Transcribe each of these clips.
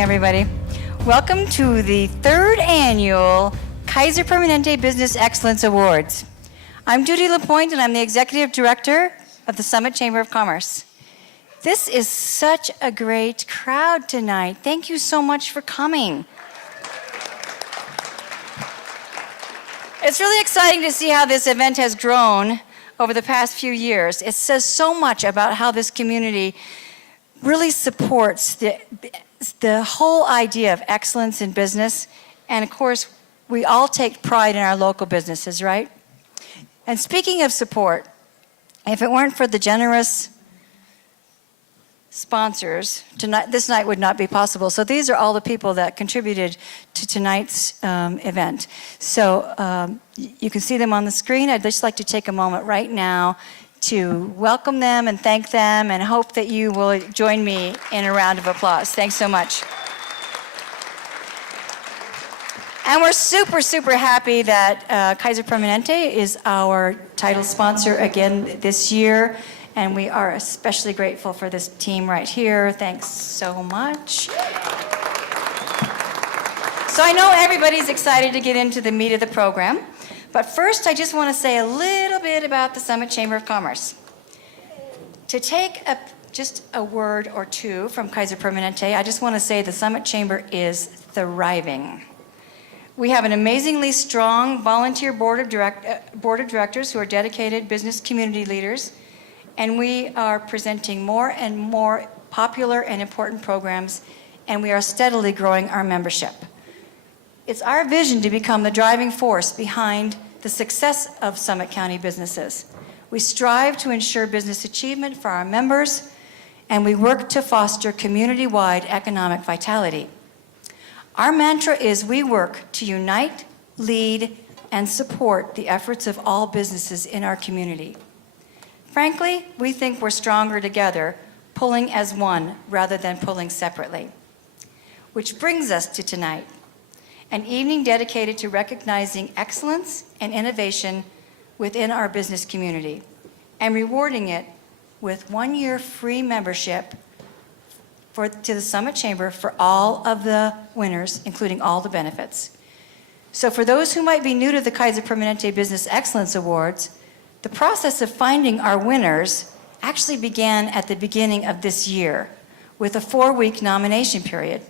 morning, everybody. Welcome to the third annual Kaiser Permanente Business Excellence Awards. I'm Judy LaPointe, and I'm the Executive Director of the Summit Chamber of Commerce. This is such a great crowd tonight. Thank you so much for coming. It's really exciting to see how this event has grown over the past few years. It says so much about how this community really supports the whole idea of excellence in business. And of course, we all take pride in our local businesses, right? And speaking of support, if it weren't for the generous sponsors, this night would not be possible. So these are all the people that contributed to tonight's event. So you can see them on the screen. I'd just like to take a moment right now to welcome them and thank them, and hope that you will join me in a round of applause. Thanks so much. And we're super, super happy that Kaiser Permanente is our title sponsor again this year. And we are especially grateful for this team right here. Thanks so much. So I know everybody's excited to get into the meat of the program. But first, I just want to say a little bit about the Summit Chamber of Commerce. To take just a word or two from Kaiser Permanente, I just want to say the Summit Chamber is thriving. We have an amazingly strong volunteer board of directors who are dedicated business community leaders. And we are presenting more and more popular and important programs, and we are steadily growing our membership. It's our vision to become the driving force behind the success of Summit County businesses. We strive to ensure business achievement for our members, and we work to foster community-wide economic vitality. Our mantra is we work to unite, lead, and support the efforts of all businesses in our community. Frankly, we think we're stronger together, pulling as one rather than pulling separately. Which brings us to tonight, an evening dedicated to recognizing excellence and innovation within our business community and rewarding it with 1 year free membership to the Summit Chamber for all of the winners, including all the benefits. So for those who might be new to the Kaiser Permanente Business Excellence Awards, the process of finding our winners actually began at the beginning of this year with a 4-week nomination period.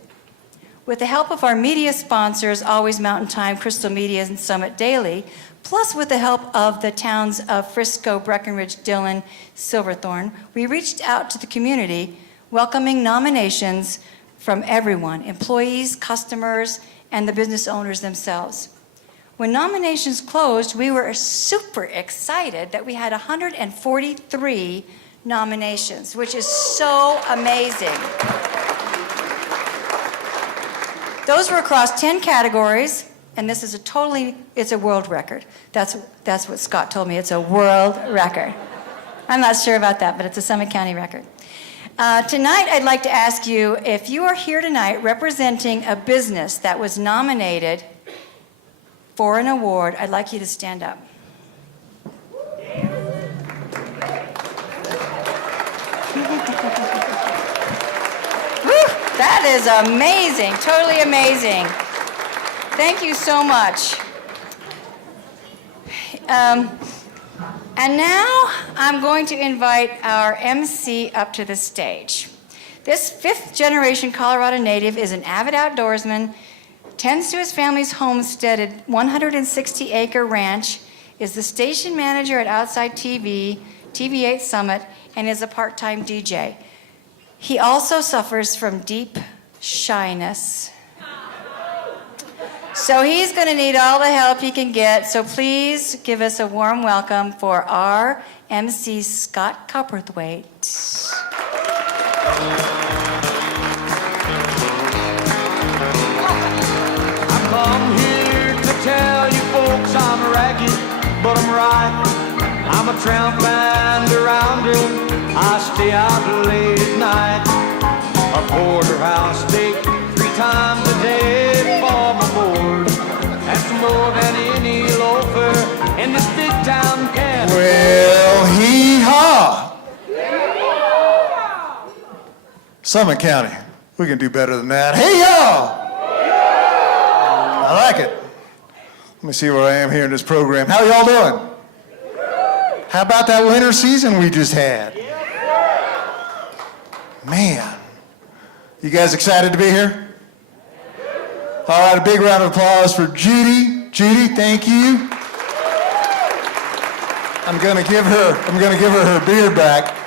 With the help of our media sponsors, Always Mountain Time, Crystal Media, and Summit Daily, plus with the help of the towns of Frisco, Breckenridge, Dillon, Silverthorne, we reached out to the community, welcoming nominations from everyone, employees, customers, and the business owners themselves. When nominations closed, we were super excited that we had 143 nominations, which is so amazing. Those were across 10 categories, and this is it's a world record. That's what Scott told me, it's a world record. I'm not sure about that, but it's a Summit County record. Tonight, I'd like to ask you, if you are here tonight representing a business that was nominated for an award, I'd like you to stand up. That is amazing, totally amazing. Thank you so much. And now I'm going to invite our MC up to the stage. This 5th generation Colorado native is an avid outdoorsman, tends to his family's homesteaded 160-acre ranch, is the station manager at Outside TV, TV8 Summit, and is a part-time DJ. He also suffers from deep shyness. So he's going to need all the help he can get, so please give us a warm welcome for our MC, Scott Copperthwaite. I'm here to tell you folks I'm ragged, but I'm right. I'm a tramp and a rounder. I stay out late at night. A porterhouse steak 3 times a day for my board. That's more than any loafer in this big town can. Well, hee-haw! Summit County, We can do better than that. Hey, y'all! I like it. Let me see where I am here in this program. How y'all doing? How about that winter season we just had? Man, you guys excited to be here? All right, a big round of applause for Judy. Judy, thank you. I'm gonna give her her beard back.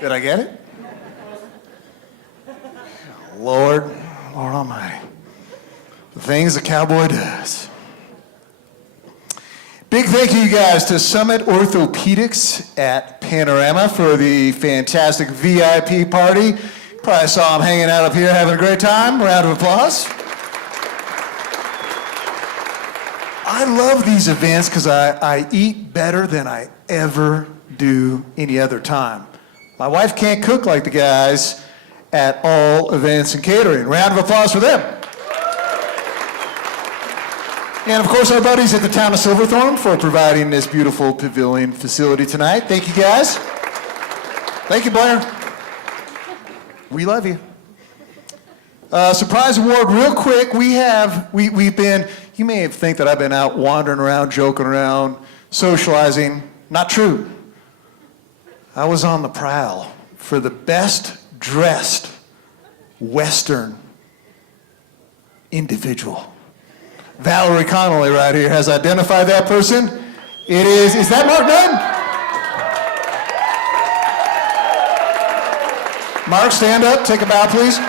Did I get it? Lord Almighty. The things a cowboy does. Big thank you guys to Summit Orthopedics at Panorama for the fantastic VIP party. Probably saw them hanging out up here having a great time. Round of applause. I love these events because I eat better than I ever do any other time. My wife can't cook like the guys at All Events and Catering. Round of applause for them. And of course, our buddies at the town of Silverthorne for providing this beautiful pavilion facility tonight. Thank you, guys. Thank you, Blair. We love you. Surprise award, real quick. We've been, you may think that I've been out wandering around, joking around, socializing. Not true. I was on the prowl for the best dressed Western individual. Valerie Connolly right here has identified that person. Is that Mark Nunn? Mark, stand up, take a bow, please.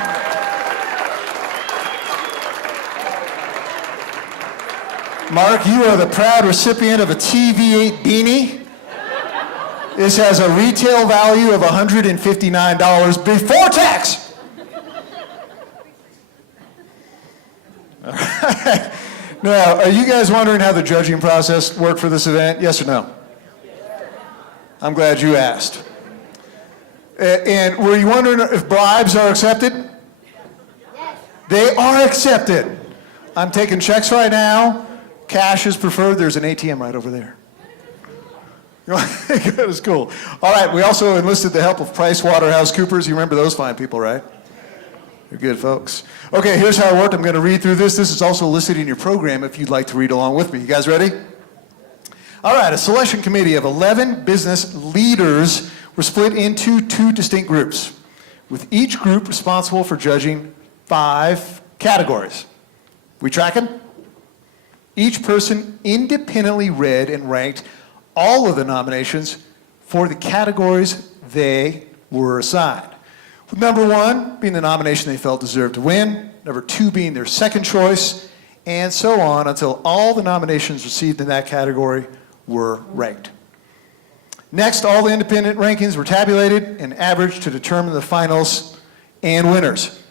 Mark, you are the proud recipient of a TV8 beanie. This has a retail value of $159 before tax. All right. Now, are you guys wondering how the judging process worked for this event? Yes or no? I'm glad you asked. And were you wondering if bribes are accepted? Yes. They are accepted. I'm taking checks right now. Cash is preferred. There's an ATM right over there. That was cool. All right, we also enlisted the help of PricewaterhouseCoopers. You remember those fine people, right? They're good folks. Okay, here's how it worked. I'm going to read through this. This is also listed in your program if you'd like to read along with me. You guys ready? All right, a selection committee of 11 business leaders were split into 2 distinct groups, with each group responsible for judging 5 categories. We tracking? Each person independently read and ranked all of the nominations for the categories they were assigned. With number 1 being the nomination they felt deserved to win, number 2 being their second choice, and so on until all the nominations received in that category were ranked. Next, all the independent rankings were tabulated and averaged to determine the finals and winners.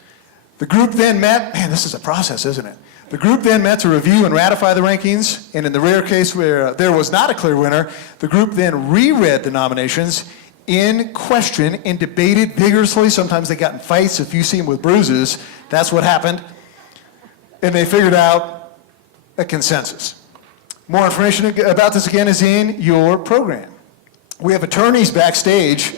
The group then met, man, this is a process, isn't it? The group then met to review and ratify the rankings, and in the rare case where there was not a clear winner, the group then reread the nominations in question and debated vigorously. Sometimes they got in fights. If you see them with bruises, that's what happened. And they figured out a consensus. More information about this again is in your program. We have attorneys backstage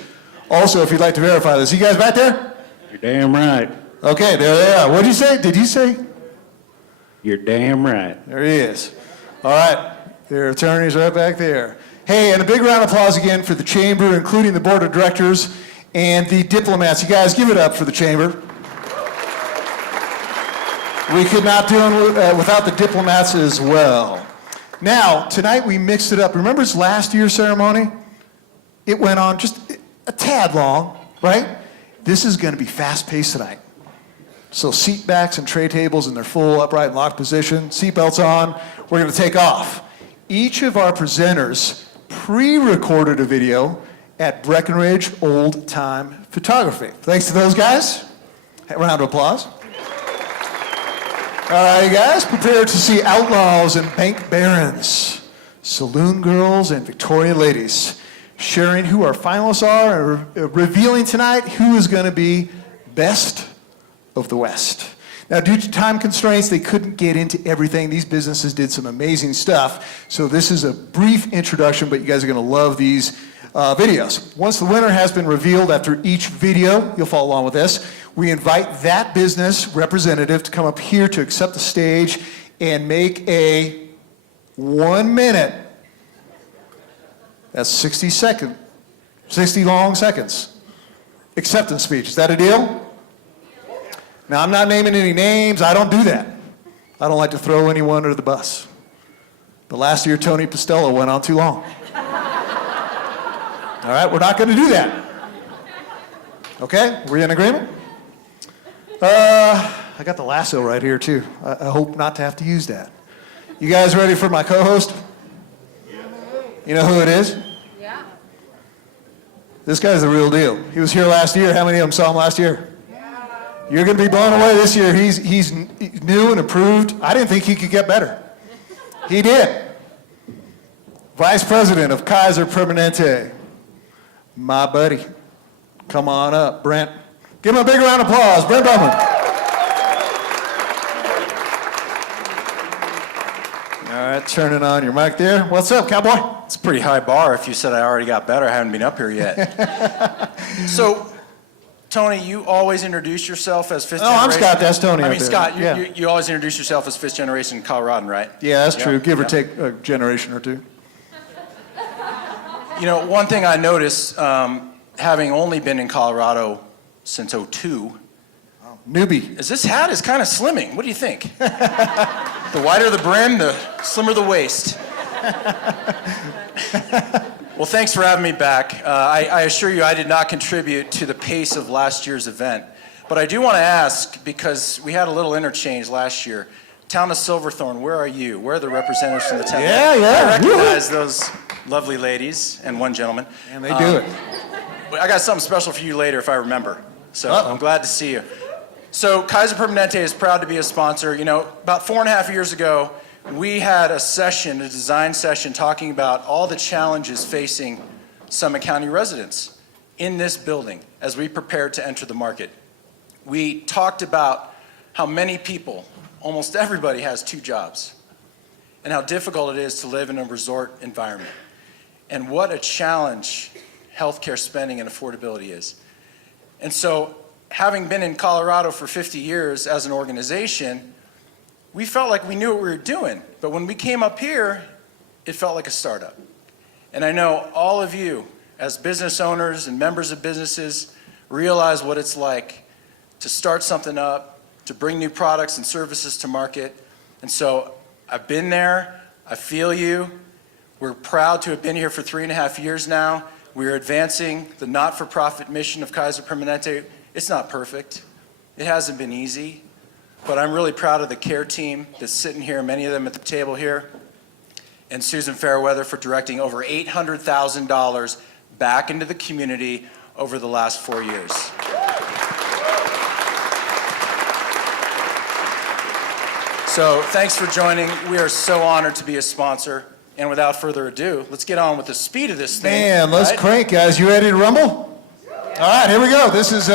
also if you'd like to verify this. You guys back there? You're damn right. Okay, there they are. What did you say? Did you say? You're damn right. There he is. All right, their attorneys right back there. Hey, and a big round of applause again for the Chamber, including the Board of Directors and the diplomats. You guys give it up for the Chamber. We could not do it without the diplomats as well. Now, tonight we mixed it up. Remember last year's ceremony? It went on just a tad long, right? This is going to be fast-paced tonight. So seat backs and tray tables in their full upright and locked position, seatbelts on, we're going to take off. Each of our presenters pre-recorded a video at Breckenridge Old Time Photography. Thanks to those guys. A round of applause. All right, you guys, prepare to see outlaws and bank barons, saloon girls and Victorian ladies, sharing who our finalists are and revealing tonight who is going to be best of the West. Now, due to time constraints, they couldn't get into everything. These businesses did some amazing stuff. So this is a brief introduction, but you guys are going to love these videos. Once the winner has been revealed after each video, you'll follow along with this, we invite that business representative to come up here to accept the stage and make a 1 minute, that's 60 long seconds, acceptance speech. Is that a deal? Now, I'm not naming any names. I don't do that. I don't like to throw anyone under the bus. The last year, Tony Pistello went on too long. All right, we're not going to do that. Okay, we in agreement? I got the lasso right here, too. I hope not to have to use that. You guys ready for my co-host? You know who it is? Yeah. This guy's the real deal. He was here last year. How many of them saw him last year? You're going to be blown away this year. He's new and improved. I didn't think he could get better. He did. Vice President of Kaiser Permanente, my buddy. Come on up, Brent. Give him a big round of applause, Brent Bowman. All right, turning on your mic there. What's up, cowboy? It's a pretty high bar if you said I already got better. I haven't been up here yet. So, Tony, you always introduce yourself as fifth generation. I'm Scott. That's Tony. I up mean, there. Scott, Yeah. you always introduce yourself as fifth generation Coloradan, right? Yeah, that's true. Give or Yeah. take a generation or two. You know, one thing I noticed, having only been in Colorado since '02, Newbie. is this hat is kind of slimming. What do you think? The wider the brim, the slimmer the waist. Well, thanks for having me back. I assure you I did not contribute to the pace of last year's event. But I do want to ask, because we had a little interchange last year, Town of Silverthorne, where are you? Where are the representatives from the town? Yeah. I recognize those lovely ladies and one gentleman. And they do it. I got something special for you later if I remember. So Uh-oh. I'm glad to see you. So Kaiser Permanente is proud to be a sponsor. You know, about 4.5 years ago, we had a session, a design session, talking about all the challenges facing Summit County residents in this building as we prepared to enter the market. We talked about how many people, almost everybody has 2 jobs, and how difficult it is to live in a resort environment, and what a challenge healthcare spending and affordability is. And so, having been in Colorado for 50 years as an organization, we felt like we knew what we were doing. But when we came up here, it felt like a startup. And I know all of you, as business owners and members of businesses, realize what it's like to start something up, to bring new products and services to market. And so I've been there, I feel you. We're proud to have been here for 3.5 years now. We're advancing the not-for-profit mission of Kaiser Permanente. It's not perfect. It hasn't been easy. But I'm really proud of the care team that's sitting here, many of them at the table here, and Susan Fairweather for directing over $800,000 back into the community over the last 4 years. So thanks for joining. We are so honored to be a sponsor. And without further ado, let's get on with the speed of this thing. Man, let's right? crank, guys. You ready to rumble? All right, here we go. This is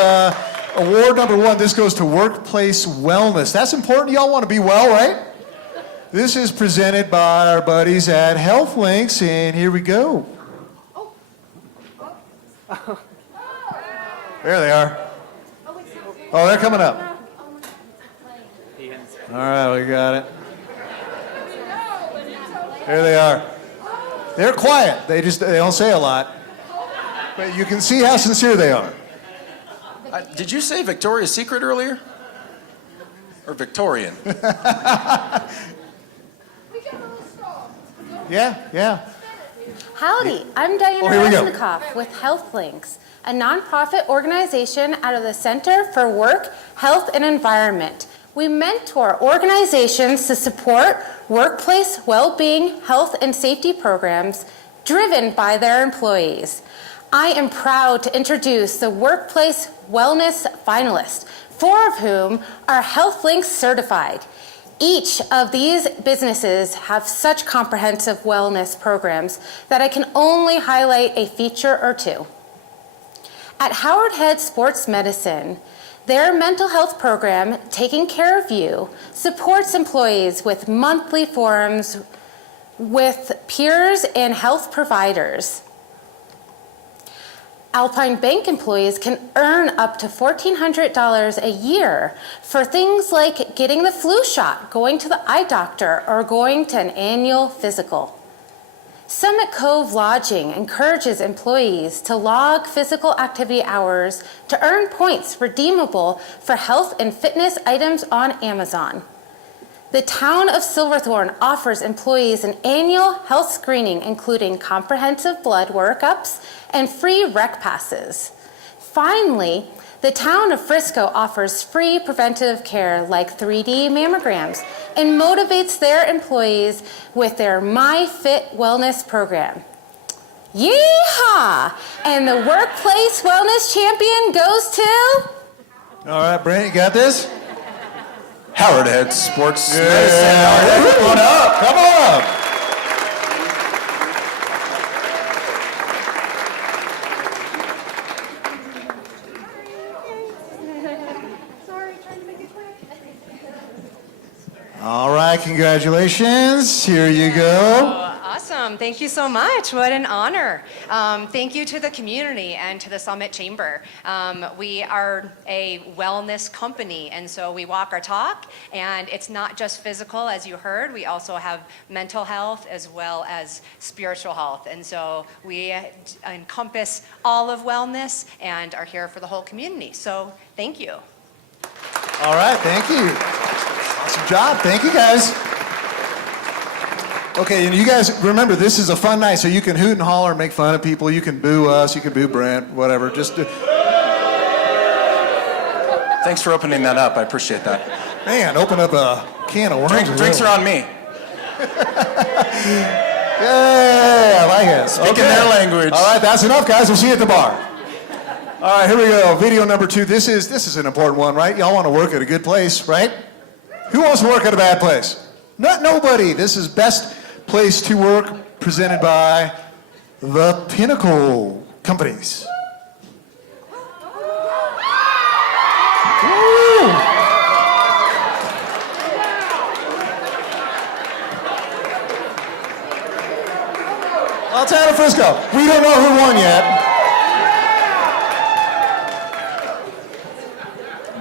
award number 1. This goes to Workplace Wellness. That's important. Y'all want to be well, right? This is presented by our buddies at HealthLinks, and here we go. There they are. Oh, they're coming up. All right, we got it. There they are. They're quiet. They don't say a lot. But you can see how sincere they are. Did you say Victoria's Secret earlier? Or Victorian? Yeah. Howdy, I'm Diana Oh, here we go. Resnikoff with HealthLinks, a nonprofit organization out of the Center for Work, Health, and Environment. We mentor organizations to support workplace well-being, health, and safety programs driven by their employees. I am proud to introduce the Workplace Wellness finalists, 4 of whom are HealthLinks certified. Each of these businesses have such comprehensive wellness programs that I can only highlight a feature or 2. At Howard Head Sports Medicine, their mental health program, Taking Care of You, supports employees with monthly forums with peers and health providers. Alpine Bank employees can earn up to $1,400 a year for things like getting the flu shot, going to the eye doctor, or going to an annual physical. Summit Cove Lodging encourages employees to log physical activity hours to earn points redeemable for health and fitness items on Amazon. The town of Silverthorne offers employees an annual health screening, including comprehensive blood workups and free rec passes. Finally, the town of Frisco offers free preventative care like 3D mammograms and motivates their employees with their MyFit Wellness program. Yeehaw! And the workplace wellness champion goes to... All right, Brent, you got this? Howard Head Sports Yeah, Medicine. come on up, come on up. All right, congratulations. Here you go. Awesome. Thank you so much. What an honor. Thank you to the community and to the Summit Chamber. We are a wellness company, and so we walk our talk, and it's not just physical, as you heard. We also have mental health as well as spiritual health, and so we encompass all of wellness and are here for the whole community. So thank you. All right, thank you. Awesome job. Thank you, guys. Okay, and you guys remember, this is a fun night, so you can hoot and holler and make fun of people. You can boo us, you can boo Brent, whatever. Just Thanks for opening that up. I appreciate that. man, open up a can of worms. Drinks are on me. Yeah, I like it. Speaking their language. All right, that's enough, guys. We'll see you at the bar. All right, here we go. Video number 2. This is an important one, right? Y'all want to work at a good place, right? Who wants to work at a bad place? Nobody. This is Best Place to Work, presented by the Pinnacle Companies. Woo! Well, town of Frisco. We don't know who won yet.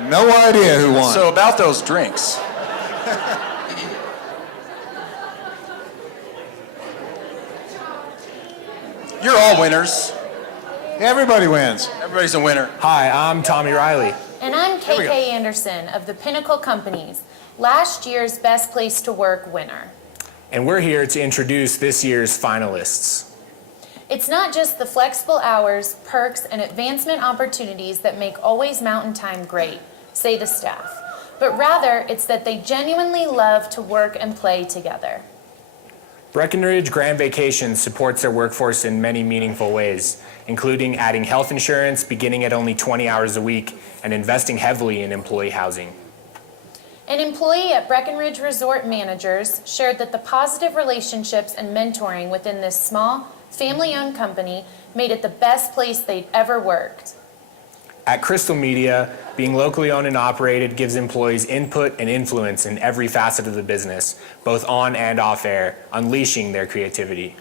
No idea who won. So about those drinks. You're all winners. Everybody wins. Everybody's a winner. Hi, I'm Tommy Riley. And I'm we go. KK Anderson of the Pinnacle Companies, last year's Best Place to Work winner. And we're here to introduce this year's finalists. It's not just the flexible hours, perks, and advancement opportunities that make Always Mountain Time great, say the staff, but rather it's that they genuinely love to work and play together. Breckenridge Grand Vacations supports their workforce in many meaningful ways, including adding health insurance beginning at only 20 hours a week and investing heavily in employee housing. An employee at Breckenridge Resort Managers shared that the positive relationships and mentoring within this small, family-owned company made it the best place they'd ever worked. At Crystal Media, being locally owned and operated gives employees input and influence in every facet of the business, both on and off air, unleashing their creativity.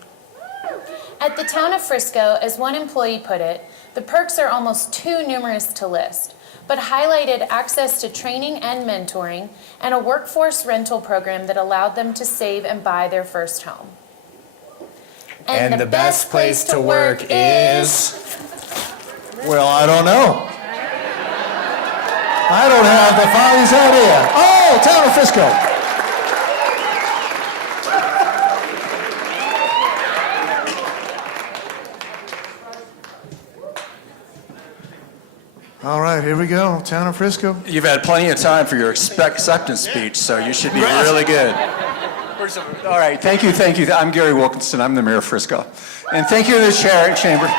At the town of Frisco, as one employee put it, the perks are almost too numerous to list, but highlighted access to training and mentoring and a workforce rental program that allowed them to save and buy their first home. And the best place to work is... Well, I don't know. I don't have the foggiest idea. Oh, town of Frisco. All right, here we go. Town of Frisco. You've had plenty of time for your acceptance speech, so you should be really good. All right, thank you. I'm Gary Wilkinson. I'm the mayor of Frisco. And thank you to the chamber.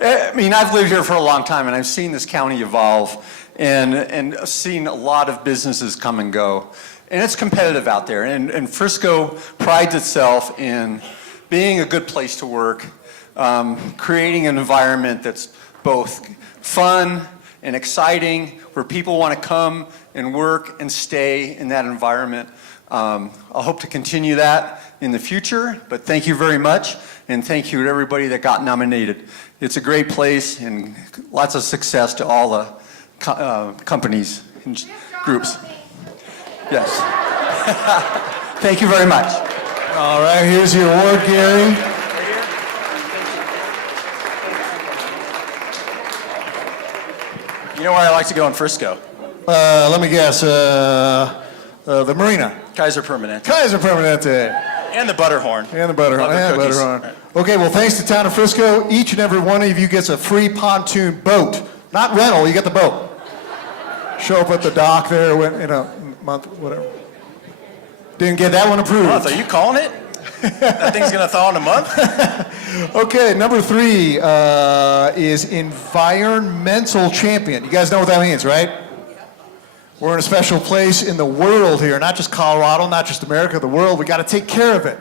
I mean, I've lived here for a long time, and I've seen this county evolve and seen a lot of businesses come and go. And it's competitive out there. And Frisco prides itself in being a good place to work, creating an environment that's both fun and exciting, where people want to come and work and stay in that environment. I hope to continue that in the future, but thank you very much, and thank you to everybody that got nominated. It's a great place, and lots of success to all the companies and groups. Yes. Thank you very much. All right, here's your award, Gary. You know where I like to go in Frisco? Let me guess, the Marina. Kaiser Permanente. Kaiser Permanente. And the Butterhorn. And the Butterhorn. Love their And cookies. Butterhorn. Okay, well, thanks to Town of Frisco, each and every one of you gets a free pontoon boat. Not rental, you get the boat. Show up at the dock there in a month, whatever. Didn't get that one approved. Month, are you calling it? That thing's gonna thaw in a month? Okay, number 3 is environmental champion. You guys know what that means, right? We're in a special place in the world here, not just Colorado, not just America, the world. We got to take care of it.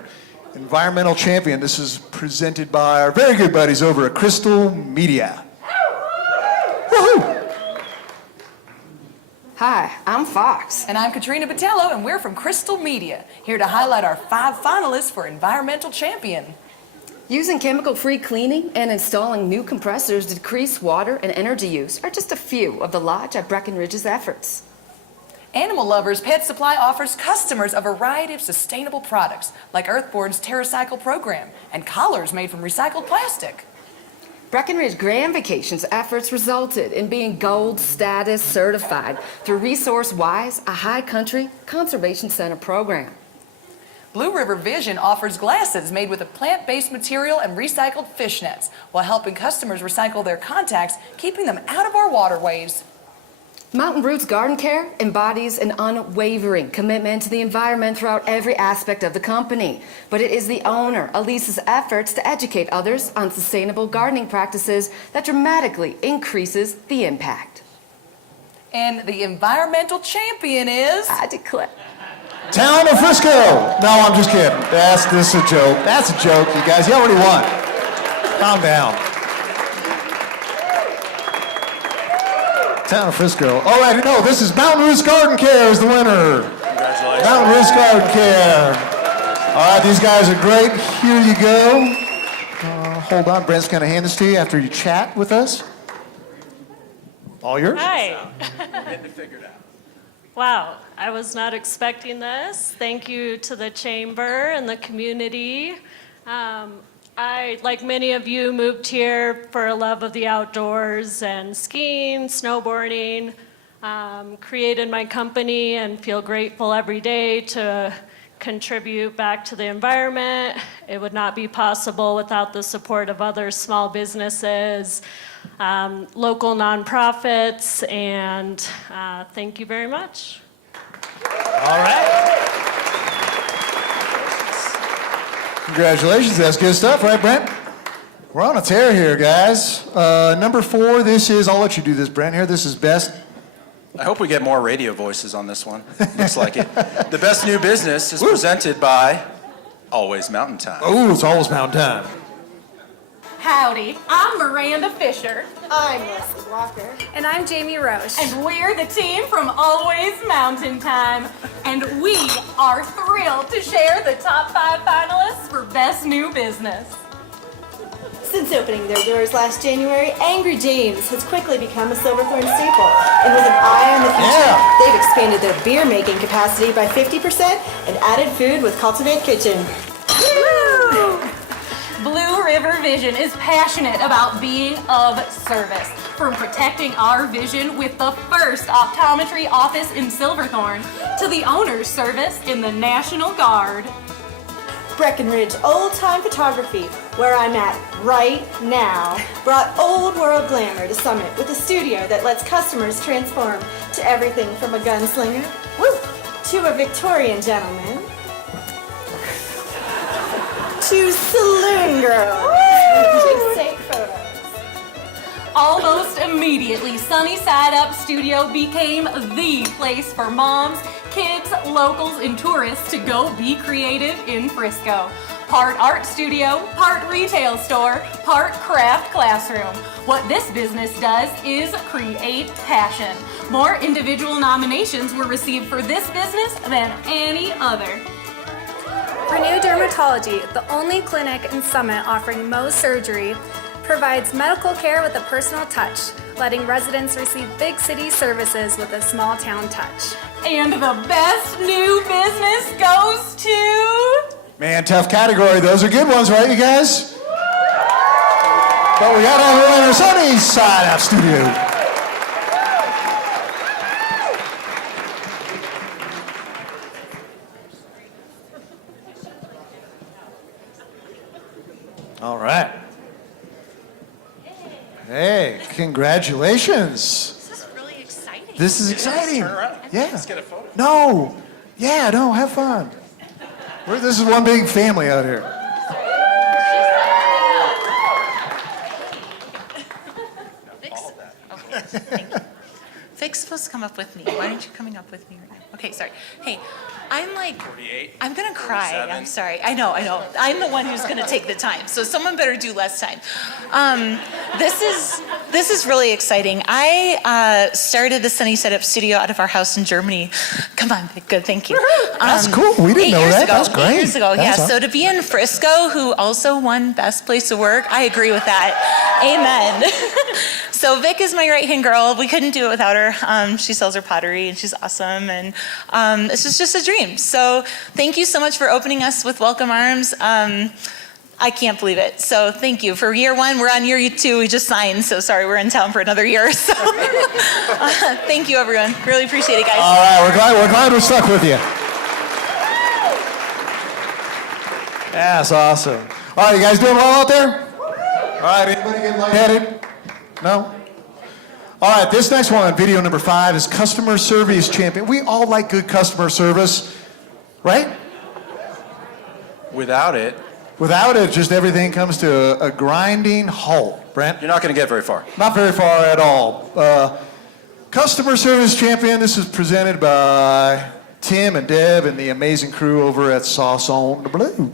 Environmental champion. This is presented by our very good buddies over at Crystal Media. Woohoo! Hi, I'm Fox. And I'm Katrina Botello, and we're from Crystal Media, here to highlight our 5 finalists for Environmental Champion. Using chemical-free cleaning and installing new compressors to decrease water and energy use are just a few of the Lodge at Breckenridge's efforts. Animal Lovers Pet Supply offers customers a variety of sustainable products, like Earthbourne's TerraCycle program and collars made from recycled plastic. Breckenridge Grand Vacations efforts resulted in being gold status certified through ResourceWise, a high country conservation center program. Blue River Vision offers glasses made with a plant-based material and recycled fish nets, while helping customers recycle their contacts, keeping them out of our waterways. Mountain Roots Garden Care embodies an unwavering commitment to the environment throughout every aspect of the company. But it is the owner, Elisa's efforts to educate others on sustainable gardening practices that dramatically increases the impact. And the environmental champion is... I declare. Town of Frisco. No, I'm just kidding. This is a joke. That's a joke, you guys. You already won. Calm down. Town of Frisco. All right, no, this is Mountain Roots Garden Care is the winner. Congratulations. Mountain Roots Garden Care. All right, these guys are great. Here you go. Hold on, Brent's going to hand this to you after you chat with us. All yours? Hi. Getting it figured out. Wow, I was not expecting this. Thank you to the chamber and the community. I, like many of you, moved here for a love of the outdoors and skiing, snowboarding, created my company and feel grateful every day to contribute back to the environment. It would not be possible without the support of other small businesses, local nonprofits, and thank you very much. All right. Congratulations, that's good stuff, right, Brent? We're on a tear here, guys. Number 4, this is, I'll let you do this, Brent, here. This is best. I hope we get more radio voices on this one. Looks like it. The best new business is presented by Always Mountain Time. Oh, it's always Mountain Time. Howdy, I'm Miranda Fisher. I'm Leslie Walker. And I'm Jamie Roche. And we're the team from Always Mountain Time. And we are thrilled to share the top 5 finalists for Best New Business. Since opening their doors last January, Angry James has quickly become a Silverthorne staple. And with an eye on the future, they've expanded their beer making capacity by 50% and added food with Cultivate Kitchen. Woo! Blue River Vision is passionate about being of service. From protecting our vision with the first optometry office in Silverthorne to the owner's service in the National Guard. Breckenridge Old Time Photography, where I'm at right now, brought old world glamour to Summit with a studio that lets customers transform to everything from a gunslinger to a Victorian gentleman to saloon girl. Just take photos. Almost immediately, Sunny Side Up Studio became the place for moms, kids, locals, and tourists to go be creative in Frisco. part art studio, part retail store, part craft classroom. What this business does is create passion. More individual nominations were received for this business than any other. Renew Dermatology, the only clinic in Summit offering Mohs surgery, provides medical care with a personal touch, letting residents receive big city services with a small town touch. And the best new business goes to... Man, tough category. Those are good ones, right, you guys? But we got all the winners on the east side of studio. All right. Hey, congratulations. This is really exciting. This is exciting. Turn around. Yeah. Let's get a photo. No. Yeah, no, have fun. This is one big family out here. Vic's supposed to come up with me. Why aren't you coming up with me right now? Okay, sorry. Hey, I'm like, 48. I'm gonna cry. 47. I'm sorry. I know. I'm the one who's gonna take the time. So someone better do less time. This is really exciting. I started the Sunny Setup Studio out of our house in Germany. Come on, Vic. Good. Thank you. That's cool. We didn't know that. That's great. 8 years ago. That's Yeah. awesome. So to be in Frisco, who also won Best Place to Work, I agree with that. Amen. So Vic is my right-hand girl. We couldn't do it without her. She sells her pottery and she's awesome. And this is just a dream. So thank you so much for opening us with welcome arms. I can't believe it. So thank you. For year 1, we're on year 2. We just signed. So sorry, we're in town for another year. So thank you, everyone. Really appreciate it, guys. All right, we're glad we're stuck with you. That's awesome. All right, you guys doing well out there? All right, anybody getting lightheaded? No? All right, this next one, video number 5, is Customer Service Champion. We all like good customer service, right? Without it, just everything comes to a grinding halt. Brent? you're not going to get very far. Not very far at all. Customer Service Champion, this is presented by Tim and Deb and the amazing crew over at Sauce on the Blue.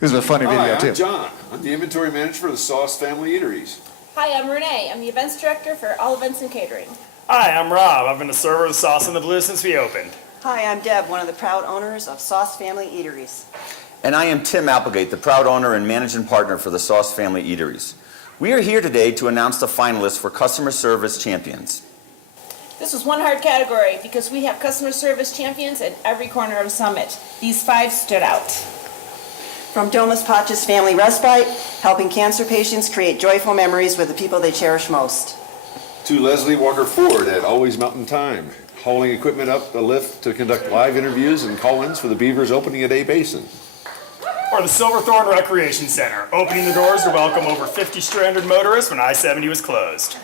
This is a funny video, Hi, too. I'm John. I'm the inventory manager for the Sauce Family Eateries. Hi, I'm Renee. I'm the events director for All Events and Catering. Hi, I'm Rob. I've been a server of Sauce on the Blue since we opened. Hi, I'm Deb, one of the proud owners of Sauce Family Eateries. And I am Tim Applegate, the proud owner and managing partner for the Sauce Family Eateries. We are here today to announce the finalists for Customer Service Champions. This was one hard category because we have customer service champions at every corner of Summit. These 5 stood out. From Domus Pach's Family Respite, helping cancer patients create joyful memories with the people they cherish most. To Leslie Walker Ford at Always Mountain Time, hauling equipment up the lift to conduct live interviews and call-ins for the Beavers Opening a Day Basin. Or the Silverthorne Recreation Center, opening the doors to welcome over 50 stranded motorists when I-70 was closed.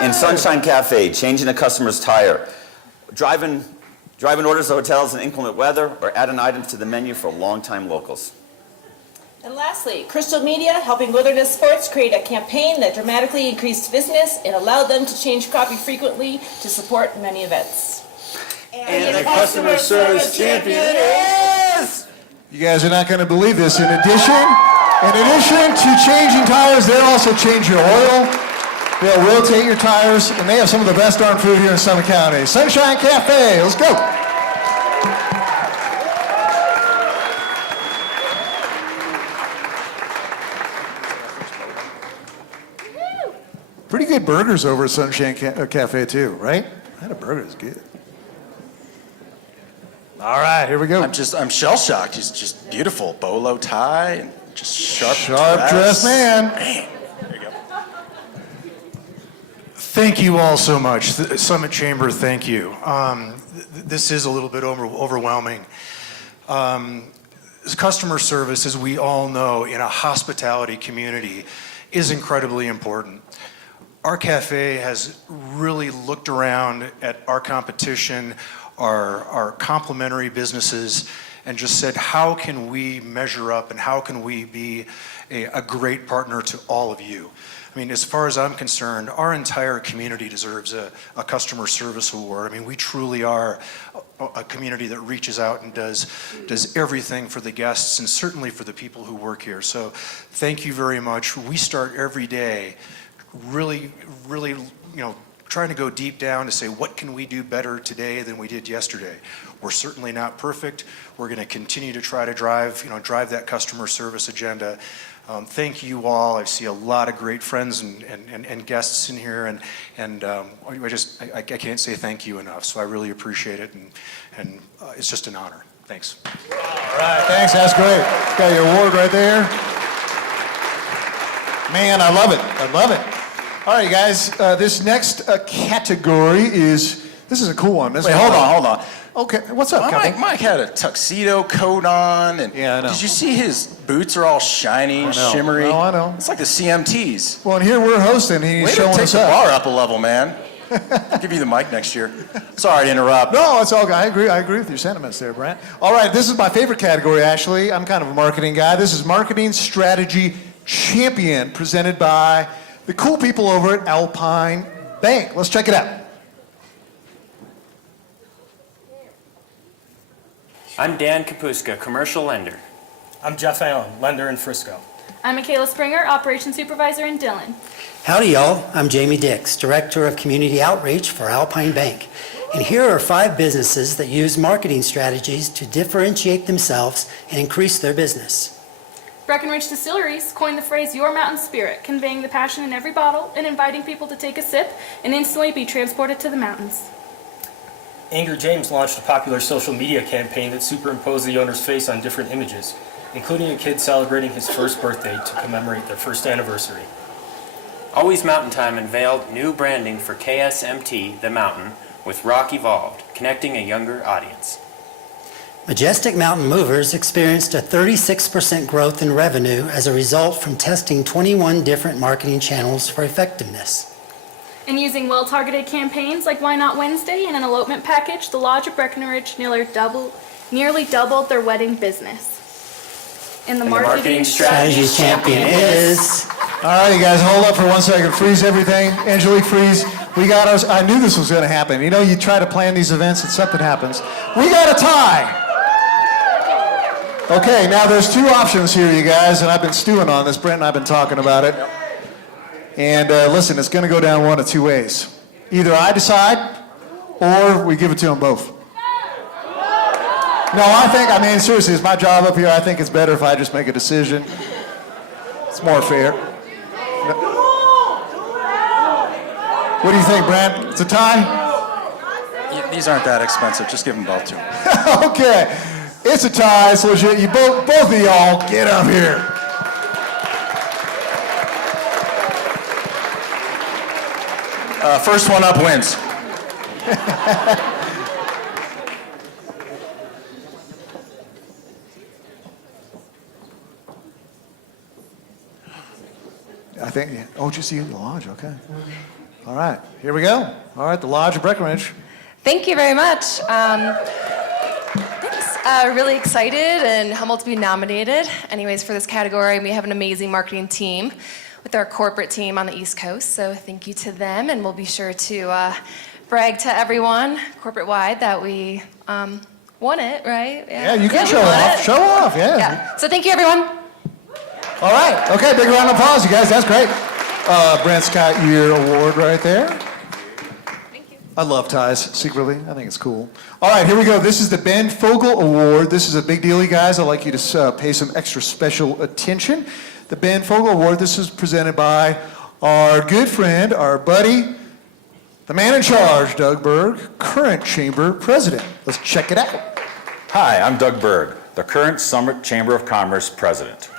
And Sunshine Cafe, changing a customer's tire. Driving orders to hotels in inclement weather, or adding items to the menu for longtime locals. And lastly, Crystal Media, helping Wilderness Sports create a campaign that dramatically increased business and allowed them to change copy frequently to support many events. And the Customer Service Champion is... You guys are not going to believe this. In addition to changing tires, they'll also change your oil. They'll rotate your tires, and they have some of the best darn food here in Summit County. Sunshine Cafe, let's go. Pretty good burgers over at Sunshine Cafe too, right? That burger is good. All right, here we go. I'm shell-shocked. He's just beautiful. Bolo tie and just sharp dressed man. Man. There you go. Thank you all so much. Summit Chamber, thank you. This is a little bit overwhelming. Customer service, as we all know, in a hospitality community is incredibly important. Our cafe has really looked around at our competition, our complementary businesses, and just said, how can we measure up and how can we be a great partner to all of you? I mean, as far as I'm concerned, our entire community deserves a customer service award. I mean, we truly are a community that reaches out and does everything for the guests and certainly for the people who work here. So thank you very much. We start every day really, trying to go deep down to say, what can we do better today than we did yesterday? We're certainly not perfect. We're going to continue to try to drive that customer service agenda. Thank you all. I see a lot of great friends and guests in here, and I can't say thank you enough. So I really appreciate it, and it's just an honor. Thanks. All right, thanks. That's great. Got your award right there. Man, I love it. I love it. All right, guys. This next category this is a cool one. Wait, hold on. Okay, what's up, Kevin? Mike had a tuxedo coat on, and yeah, I know. Did you see his boots are all shiny, shimmery? No, I know. It's like the CMTs. Well, and here we're hosting. He's showing take us the up. bar up a level, man. I'll give you the mic next year. Sorry to interrupt. No, it's all good. I agree with your sentiments there, Brent. All right, this is my favorite category, actually. I'm kind of a marketing guy. This is Marketing Strategy Champion, presented by the cool people over at Alpine Bank. Let's check it out. I'm Dan Kapuska, commercial lender. I'm Jeff Allen, lender in Frisco. I'm Michaela Springer, Operations Supervisor in Dillon. Howdy, y'all. I'm Jamie Dix, Director of Community Outreach for Alpine Bank. And here are 5 businesses that use marketing strategies to differentiate themselves and increase their business. Breckenridge Distilleries coined the phrase "your mountain spirit," conveying the passion in every bottle and inviting people to take a sip and instantly be transported to the mountains. Anger James launched a popular social media campaign that superimposed the owner's face on different images, including a kid celebrating his first birthday to commemorate their first anniversary. Always Mountain Time unveiled new branding for KSMT, The Mountain, with Rock Evolved, connecting a younger audience. Majestic Mountain Movers experienced a 36% growth in revenue as a result from testing 21 different marketing channels for effectiveness. And using well-targeted campaigns like Why Not Wednesday and an elopement package, the Lodge of Breckenridge nearly doubled their wedding business. And the marketing strategy champion is... All right, you guys, hold up for 1 second. Freeze everything. Angelique, freeze. We got ours. I knew this was going to happen. You know, you try to plan these events and something happens. We got a tie. Okay, now there's 2 options here, you guys, and I've been stewing on this. Brent and I have been talking about it. And listen, it's going to go down one of 2 ways. Either I decide, or we give it to them both. No, seriously, it's my job up here. I think it's better if I just make a decision. It's more fair. What do you think, Brent? It's a tie? Yeah, these aren't that expensive. Just give them both to him. Okay. It's a tie. It's legit. You both of y'all get up here. First one up wins. I think, oh, did you see the Lodge? Okay. All right, here we go. All right, the Lodge of Breckenridge. Thank you very much. Thanks. Really excited and humbled to be nominated. Anyways, for this category, we have an amazing marketing team with our corporate team on the East Coast. So thank you to them, and we'll be sure to brag to everyone corporate-wide that we won it, right? Yeah, you can show off. Show off, yeah. Yeah. So thank you, everyone. All right. Okay, big round of applause, you guys. That's great. Brent's got your award right there. Thank you. I love ties, secretly. I think it's cool. All right, here we go. This is the Ben Fogle Award. This is a big deal, you guys. I'd like you to pay some extra special attention. The Ben Fogle Award, this is presented by our good friend, our buddy, the man in charge, Doug Berg, current Chamber President. Let's check it out. Hi, I'm Doug Berg, the current Summit Chamber of Commerce President.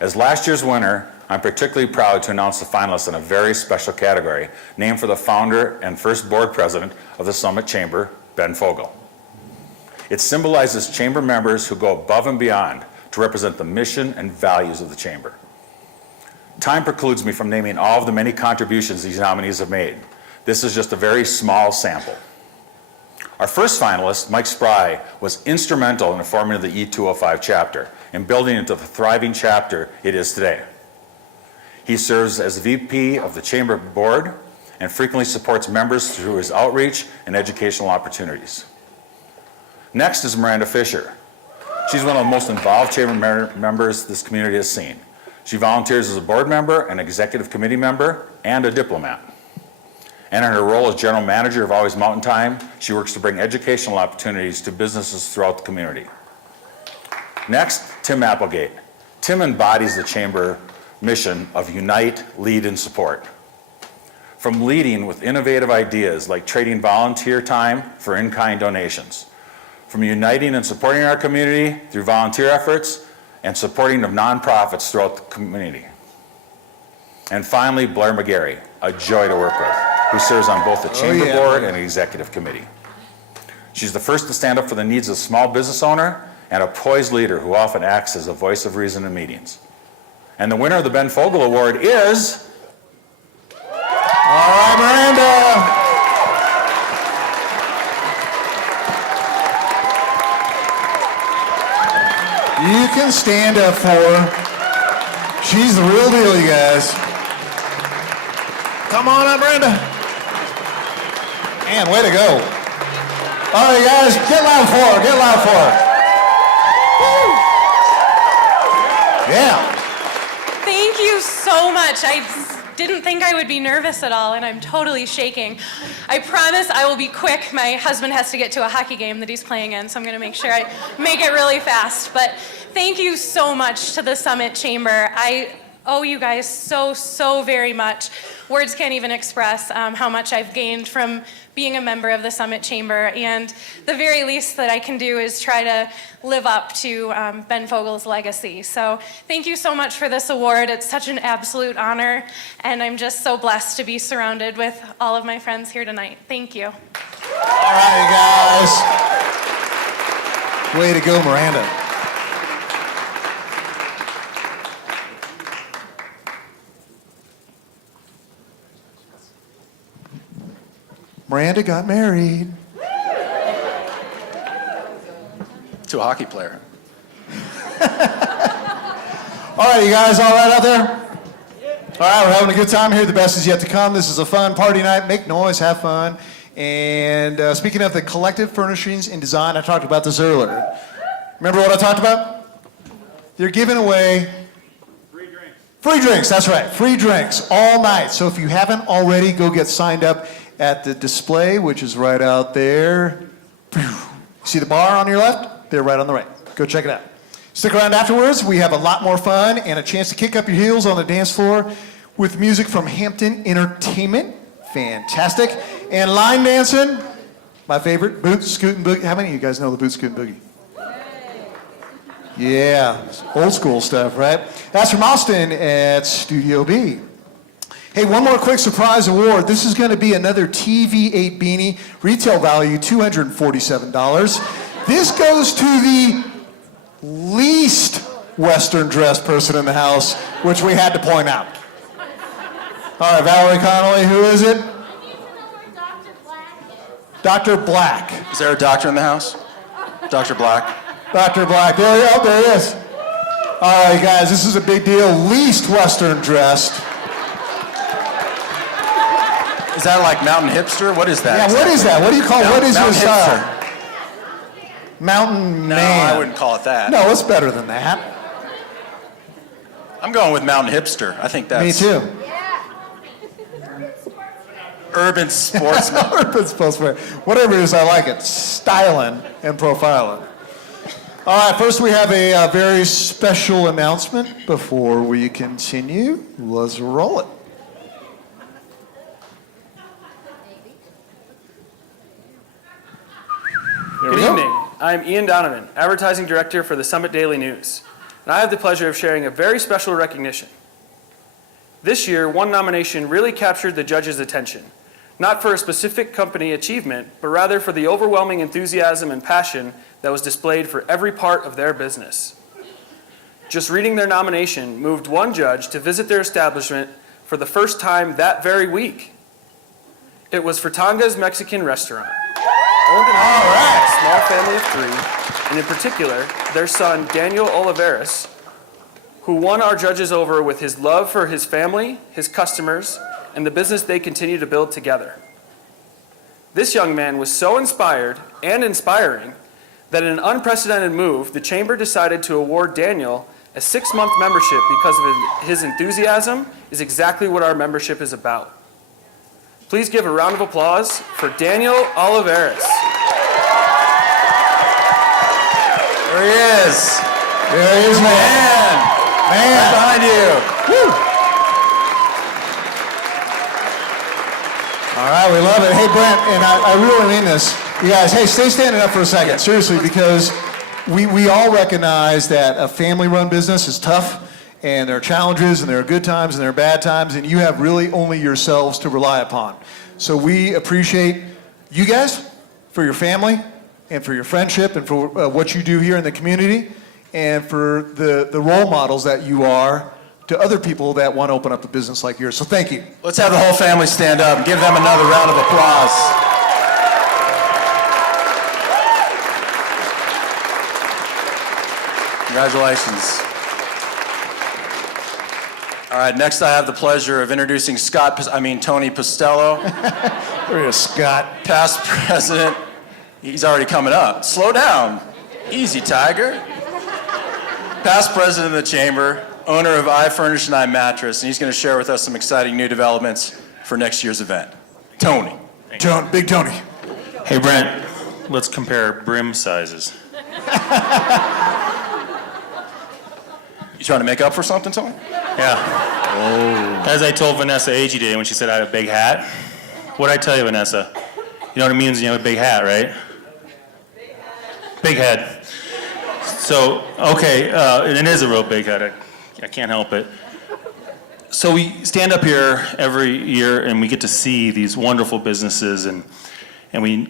As last year's winner, I'm particularly proud to announce the finalists in a very special category, named for the founder and first board president of the Summit Chamber, Ben Fogle. It symbolizes chamber members who go above and beyond to represent the mission and values of the chamber. Time precludes me from naming all of the many contributions these nominees have made. This is just a very small sample. Our first finalist, Mike Spry, was instrumental in forming the E205 chapter and building it into the thriving chapter it is today. He serves as VP of the Chamber Board and frequently supports members through his outreach and educational opportunities. Next is Miranda Fisher. She's one of the most involved chamber members this community has seen. She volunteers as a board member, an executive committee member, and a diplomat. And in her role as general manager of Always Mountain Time, she works to bring educational opportunities to businesses throughout the community. Next, Tim Applegate. Tim embodies the chamber mission of unite, lead, and support. From leading with innovative ideas like trading volunteer time for in-kind donations, from uniting and supporting our community through volunteer efforts and supporting of nonprofits throughout the community. And finally, Blair McGarry, a joy to work with, who serves on both the chamber board and the executive committee. She's the first to stand up for the needs of the small business owner and a poised leader who often acts as a voice of reason in meetings. And the winner of the Ben Fogle Award is... All right, Miranda. You can stand up for her. She's the real deal, you guys. Come on up, Miranda. Man, way to go. All right, guys, get loud for her. Get loud for her. Woo. Yeah. Thank you so much. I didn't think I would be nervous at all, and I'm totally shaking. I promise I will be quick. My husband has to get to a hockey game that he's playing in, so I'm going to make sure I make it really fast. But thank you so much to the Summit Chamber. I owe you guys so very much. Words can't even express how much I've gained from being a member of the Summit Chamber, and the very least that I can do is try to live up to Ben Fogle's legacy. So thank you so much for this award. It's such an absolute honor, and I'm just so blessed to be surrounded with all of my friends here tonight. Thank you. All right, guys. Way to go, Miranda. Miranda got married. To a hockey player. All right, you guys all right out there? All right, we're having a good time here. The best is yet to come. This is a fun party night. Make noise, have fun. And speaking of the Collective Furnishings and Design, I talked about this earlier. Remember what I talked about? They're giving away free drinks, that's right. Free drinks all night. So if you haven't already, go get signed up at the display, which is right out there. See the bar on your left? They're right on the right. Go check it out. Stick around afterwards. We have a lot more fun and a chance to kick up your heels on the dance floor with music from Hampton Entertainment. Fantastic. And line dancing, my favorite, Boot, Scoot, and Boogie. How many of you guys know the Boot, Scoot, and Boogie? Yeah, old school stuff, right? That's from Austin at Studio B. Hey, one more quick surprise award. This is going to be another TV8 beanie, retail value $247. This goes to the least Western dressed person in the house, which we had to point out. All right, Valerie Connolly, who is it? Dr. Black. Is there a doctor in the house? Dr. Black? Dr. Black, there he is. All right, guys, this is a big deal. Least Western dressed. Is that like Mountain Hipster? What is that? Yeah, what is that? What do you call it? What is your Mountain style? Hipster. Mountain No, Man. I wouldn't call it that. No, it's better than that. I'm going with Mountain Hipster. I think that's... Me too. Urban sportsman. Urban sportsman. Whatever it is, I like it. Styling and profiling. All right, first we have a very special announcement before we continue. Let's roll it. Good evening. I'm Ian Donovan, Advertising Director for the Summit Daily News, and I have the pleasure of sharing a very special recognition. This year, one nomination really captured the judges' attention, not for a specific company achievement, but rather for the overwhelming enthusiasm and passion that was displayed for every part of their business. Just reading their nomination moved one judge to visit their establishment for the first time that very week. It was Fritanga's Mexican Restaurant. owned and operated a small family of 3, and in particular, their son, Daniel Oliveras, who won our judges over with his love for his family, his customers, and the business they continue to build together. This young man was so inspired and inspiring that in an unprecedented move, the Chamber decided to award Daniel a 6-month membership because of his enthusiasm is exactly what our membership is about. Please give a round of applause for Daniel Oliveras. There he is. There he is, man. Right behind you. Woo. All right, we love it. Hey, Brent, and I really mean this. You guys, hey, stay standing up for a second, seriously, because we all recognize that a family-run business is tough, and there are challenges, and there are good times, and there are bad times, and you have really only yourselves to rely upon. So we appreciate you guys for your family, and for your friendship, and for what you do here in the community, and for the role models that you are to other people that want to open up a business like yours. So thank you. Let's have the whole family stand up and give them another round of applause. Congratulations. All right, next I have the pleasure of introducing Tony Postello. There he is, Scott. Past president. He's already coming up. Slow down. Easy, Tiger. Past president of the Chamber, owner of I Furnish and I Mattress, and he's going to share with us some exciting new developments for next year's event. Tony. Big Tony. Hey, Brent, let's compare brim sizes. You trying to make up for something, Tony? Yeah. As I told Vanessa Agee today when she said I had a big hat, what'd I tell you, Vanessa? You know what it means when you have a big hat, right? Big head. So, okay, and it is a real big head. I can't help it. So we stand up here every year and we get to see these wonderful businesses and we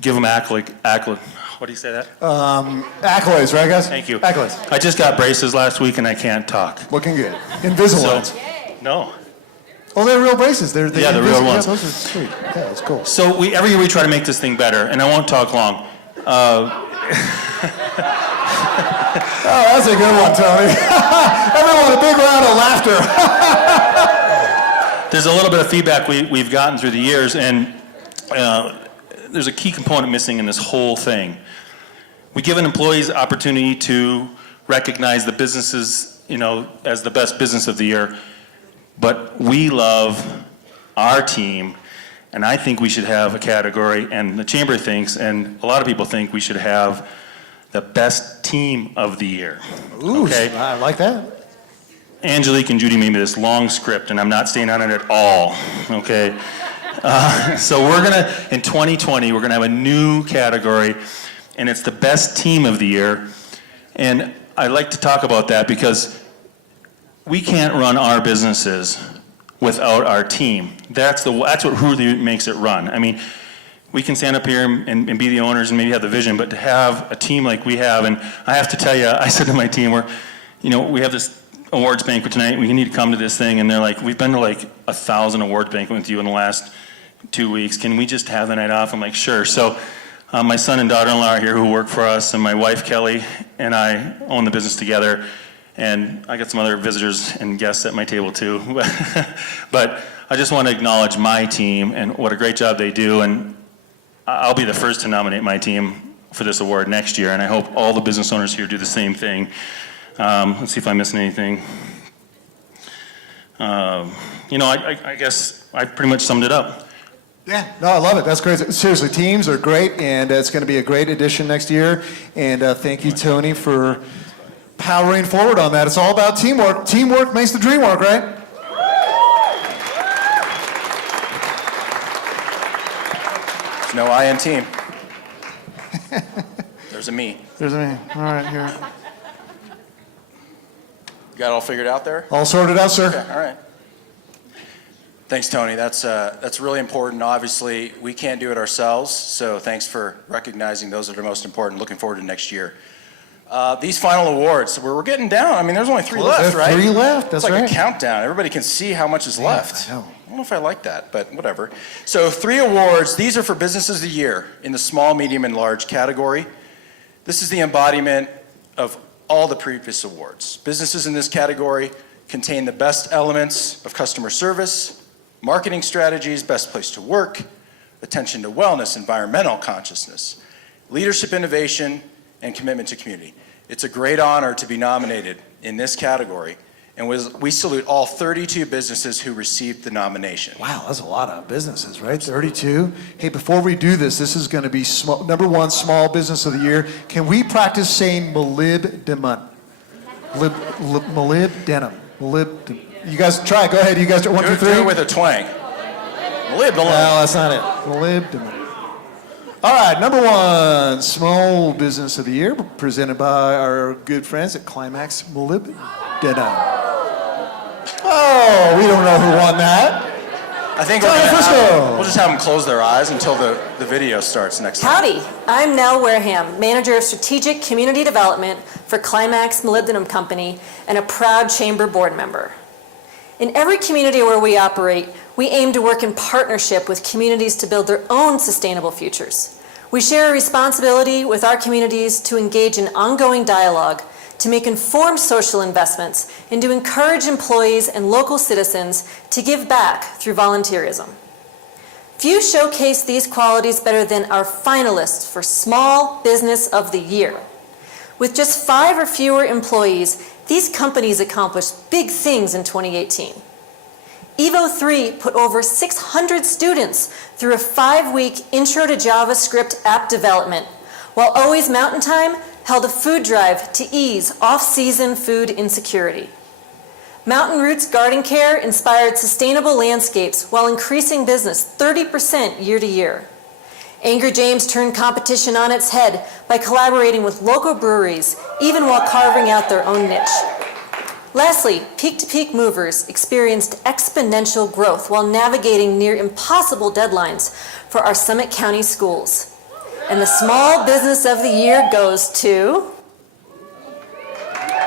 give them accolades. What do you say that? Accolades, right, guys? Thank you. Accolades. I just got braces last week and I can't talk. Looking good. Invisalign. No. Oh, they're real braces. They're Yeah, the real ones. Yeah, those are sweet. Yeah, that's cool. So every year we try to make this thing better, and I won't talk long. Oh, that's a good one, Tony. Everyone, a big round of laughter. There's a little bit of feedback we've gotten through the years, and there's a key component missing in this whole thing. We give an employees opportunity to recognize the businesses, as the best business of the year, but we love our team, and I think we should have a category, and the Chamber thinks, and a lot of people think we should have the best team of the year. Ooh, okay? I like that. Angelique and Judy made me this long script, and I'm not staying on it at all, okay? So in 2020, we're gonna have a new category, and it's the best team of the year. And I'd like to talk about that because we can't run our businesses without our team. That's what really makes it run. I mean, we can stand up here and be the owners and maybe have the vision, but to have a team like we have, and I have to tell you, I said to my team, we have this awards banquet tonight, we need to come to this thing, and they're like, we've been to like 1,000 awards banquet with you in the last 2 weeks, can we just have the night off? I'm like, sure. So my son and daughter-in-law are here who work for us, and my wife Kelly and I own the business together, and I got some other visitors and guests at my table too. But I just want to acknowledge my team and what a great job they do, and I'll be the first to nominate my team for this award next year, and I hope all the business owners here do the same thing. Let's see if I'm missing anything. I guess I pretty much summed it up. Yeah, no, I love it. That's great. Seriously, teams are great, and it's going to be a great addition next year. And thank you, Tony, for powering forward on that. It's all about teamwork. Teamwork makes the dream work, right? There's no I in team. There's a me. There's a me. All right, here. You got it all figured out there? All sorted out, sir. Okay, all right. Thanks, Tony. That's really important. Obviously, we can't do it ourselves, so thanks for recognizing those that are most important. Looking forward to next year. These final awards, we're getting down. I mean, there's only 3 left, There's right? 3 left, that's it's like right. a countdown. Everybody can see how much is left. I know. I don't know if I like that, but whatever. So 3 awards. These are for businesses of the year in the small, medium, and large category. This is the embodiment of all the previous awards. Businesses in this category contain the best elements of customer service, marketing strategies, best place to work, attention to wellness, environmental consciousness, leadership innovation, and commitment to community. It's a great honor to be nominated in this category, and we salute all 32 businesses who received the nomination. Wow, that's a lot of businesses, right? 32. Hey, before we do this, this is going to be number 1 small business of the year. Can we practice saying molybdenum? Molybdenum. You guys try it. Go ahead. You guys do 1, 2, 3. Do it with a twang. Molybdenum. No, that's not it. Molybdenum. All right, number 1 small business of the year, presented by our good friends at Climax Molybdenum. Oh, we don't know who won that. I think we'll just have them close their eyes until the video starts next time. Howdy, I'm Nell Wareham, Manager of Strategic Community Development for Climax Molybdenum Company and a proud Chamber Board member. In every community where we operate, we aim to work in partnership with communities to build their own sustainable futures. We share a responsibility with our communities to engage in ongoing dialogue, to make informed social investments, and to encourage employees and local citizens to give back through volunteerism. Few showcase these qualities better than our finalists for Small Business of the Year. With just 5 or fewer employees, these companies accomplished big things in 2018. Evo 3 put over 600 students through a 5-week Intro to JavaScript app development, while Always Mountain Time held a food drive to ease off-season food insecurity. Mountain Roots Garden Care inspired sustainable landscapes while increasing business 30% year to year. Angry James turned competition on its head by collaborating with local breweries, even while carving out their own niche. Lastly, Peak to Peak Movers experienced exponential growth while navigating near impossible deadlines for our Summit County schools. And the Small Business of the Year goes to...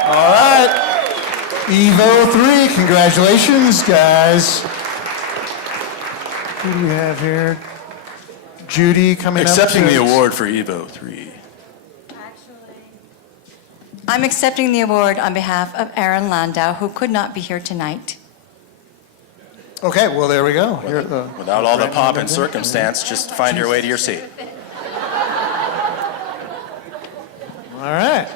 All right. Evo 3, congratulations, guys. Who do we have here? Judy coming Accepting up. the award for Evo 3. I'm accepting the award on behalf of Aaron Landau, who could not be here tonight. Okay, well, there we go. Here, Without all the pomp and circumstance, just find your way to your seat. All right.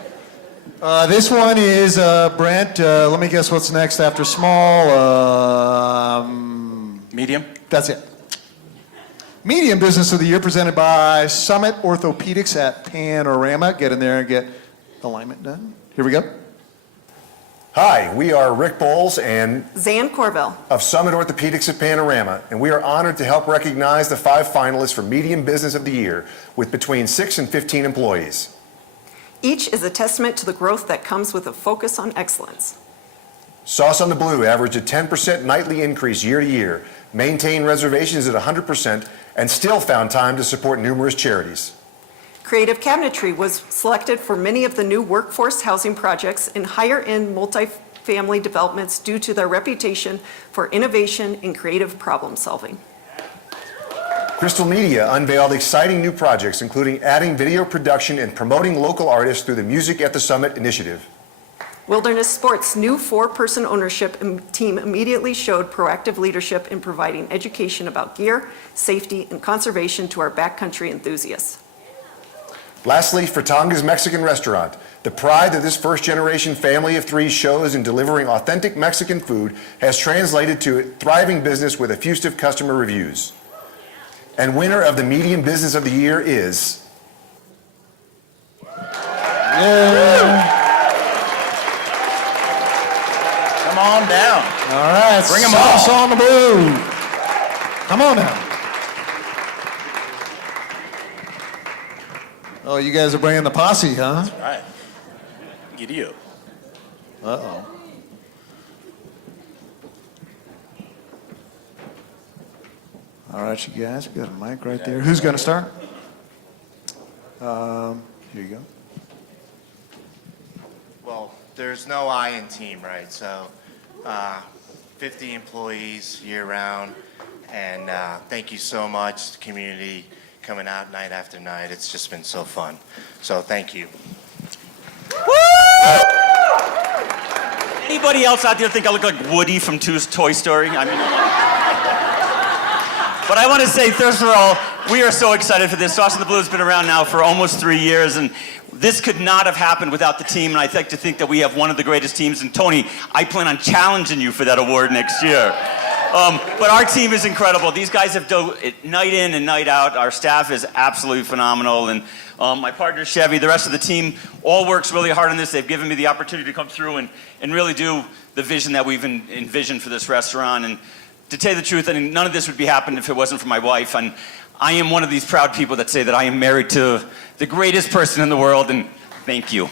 This one is Brent. Let me guess what's next after small. Medium? That's it. Medium Business of the Year presented by Summit Orthopedics at Panorama. Get in there and get alignment done. Here we go. Hi, we are Rick Bowles and Zan Corville. of Summit Orthopedics at Panorama, and we are honored to help recognize the 5 finalists for Medium Business of the Year with between 6 and 15 employees. Each is a testament to the growth that comes with a focus on excellence. Sauce on the Blue averaged a 10% nightly increase year to year, maintained reservations at 100%, and still found time to support numerous charities. Creative Cabinetry was selected for many of the new workforce housing projects in higher-end multifamily developments due to their reputation for innovation and creative problem solving. Crystal Media unveiled exciting new projects, including adding video production and promoting local artists through the Music at the Summit initiative. Wilderness Sports' new 4-person ownership team immediately showed proactive leadership in providing education about gear, safety, and conservation to our backcountry enthusiasts. Lastly, Fritanga's Mexican Restaurant. The pride that this first-generation family of 3 shows in delivering authentic Mexican food has translated to a thriving business with effusive customer reviews. And winner of the Medium Business of the Year is... Come on down. All right, Bring 'em Sauce all. on the Blue. Come on now. Oh, you guys are bringing the posse, huh? All right. Giddy up. Uh-oh. All right, you guys, we got a mic right there. Who's going to start? Here you go. there's no I in team, right? So 50 employees year round, and thank you so much, the community coming out night after night. It's just been so fun. So thank you. Anybody else out there think I look like Woody from Toy Story? I mean, but I want to say, first of all, we are so excited for this. Sauce on the Blue has been around now for almost 3 years, and this could not have happened without the team, and I like to think that we have one of the greatest teams. And Tony, I plan on challenging you for that award next year. But our team is incredible. These guys have done it night in and night out. Our staff is absolutely phenomenal, and my partner Chevy, the rest of the team, all works really hard on this. They've given me the opportunity to come through and really do the vision that we've envisioned for this restaurant. And to tell you the truth, I mean, none of this would be happening if it wasn't for my wife. And I am one of these proud people that say that I am married to the greatest person in the world, and thank you.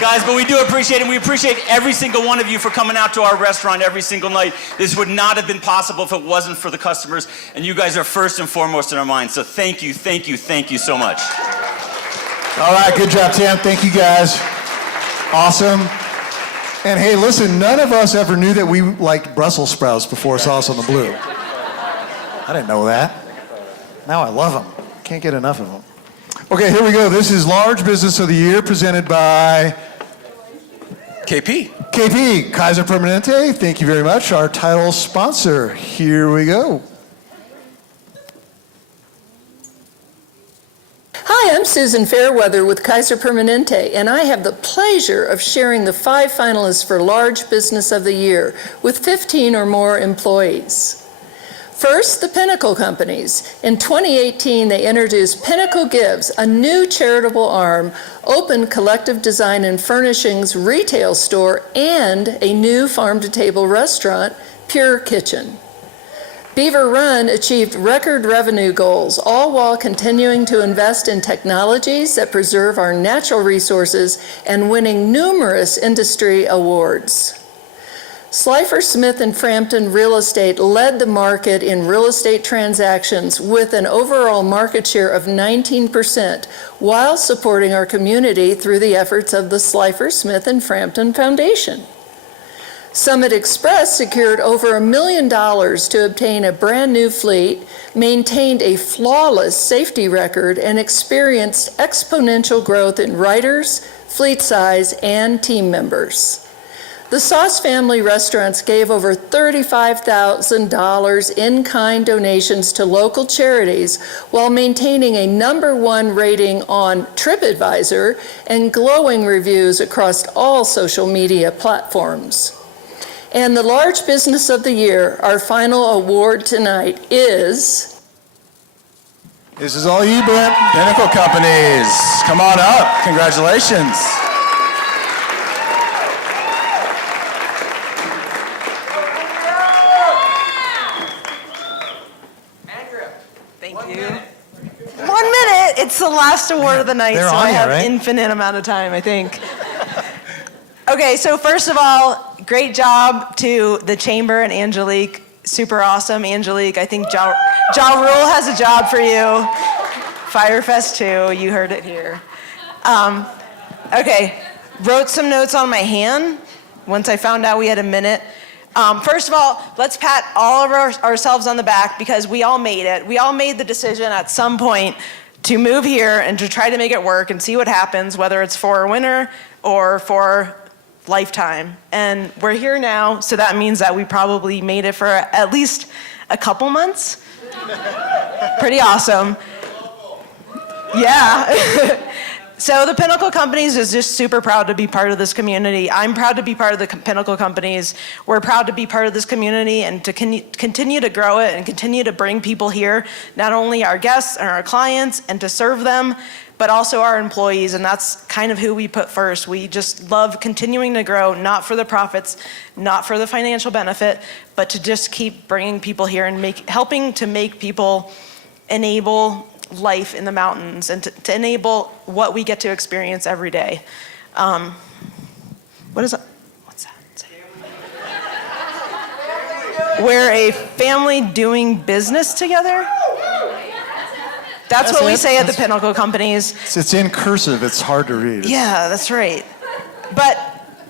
Guys, but we do appreciate it, and we appreciate every single one of you for coming out to our restaurant every single night. This would not have been possible if it wasn't for the customers, and you guys are first and foremost in our minds. So thank you, thank you, thank you so much. All right, good job, Tim. Thank you, guys. Awesome. And hey, listen, none of us ever knew that we liked Brussels sprouts before Sauce on the Blue. I didn't know that. Now I love them. Can't get enough of them. Okay, here we go. This is Large Business of the Year presented by KP, Kaiser Permanente. Thank you very much. Our title sponsor. Here we go. Hi, I'm Susan Fairweather with Kaiser Permanente, and I have the pleasure of sharing the 5 finalists for Large Business of the Year with 15 or more employees. First, the Pinnacle Companies. In 2018, they introduced Pinnacle Gives, a new charitable arm, opened Collective Design and Furnishings retail store, and a new farm-to-table restaurant, Pure Kitchen. Beaver Run achieved record revenue goals, all while continuing to invest in technologies that preserve our natural resources and winning numerous industry awards. Slifer Smith & Frampton Real Estate led the market in real estate transactions with an overall market share of 19%, while supporting our community through the efforts of the Slifer Smith & Frampton Foundation. Summit Express secured over $1 million to obtain a brand new fleet, maintained a flawless safety record, and experienced exponential growth in riders, fleet size, and team members. The Sauce family restaurants gave over $35,000 in-kind donations to local charities while maintaining a #1 rating on TripAdvisor and glowing reviews across all social media platforms. And the Large Business of the Year, our final award tonight, is... This is all you, Brent. Pinnacle Companies, come on up. Congratulations. Thank you. 1 minute. It's the last award of the night, They're so on I you, have right? infinite amount of time, I think. Okay, so first of all, great job to the Chamber and Angelique. Super awesome, Angelique. I think Ja Rule has a job for you. Firefest 2, you heard it here. Okay, wrote some notes on my hand once I found out we had a minute. First of all, let's pat all of ourselves on the back because we all made it. We all made the decision at some point to move here and to try to make it work and see what happens, whether it's for a winter or for lifetime. And we're here now, so that means that we probably made it for at least a couple months. Pretty awesome. Yeah. So the Pinnacle Companies is just super proud to be part of this community. I'm proud to be part of the Pinnacle Companies. We're proud to be part of this community and to continue to grow it and continue to bring people here, not only our guests and our clients, and to serve them, but also our employees, and that's kind of who we put first. We just love continuing to grow, not for the profits, not for the financial benefit, but to just keep bringing people here and helping to make people enable life in the mountains and to enable what we get to experience every day. What is that? What's that? We're a family doing business together. That's what we it. say at the Pinnacle Companies. It's in cursive. It's hard to read. Yeah, that's right. But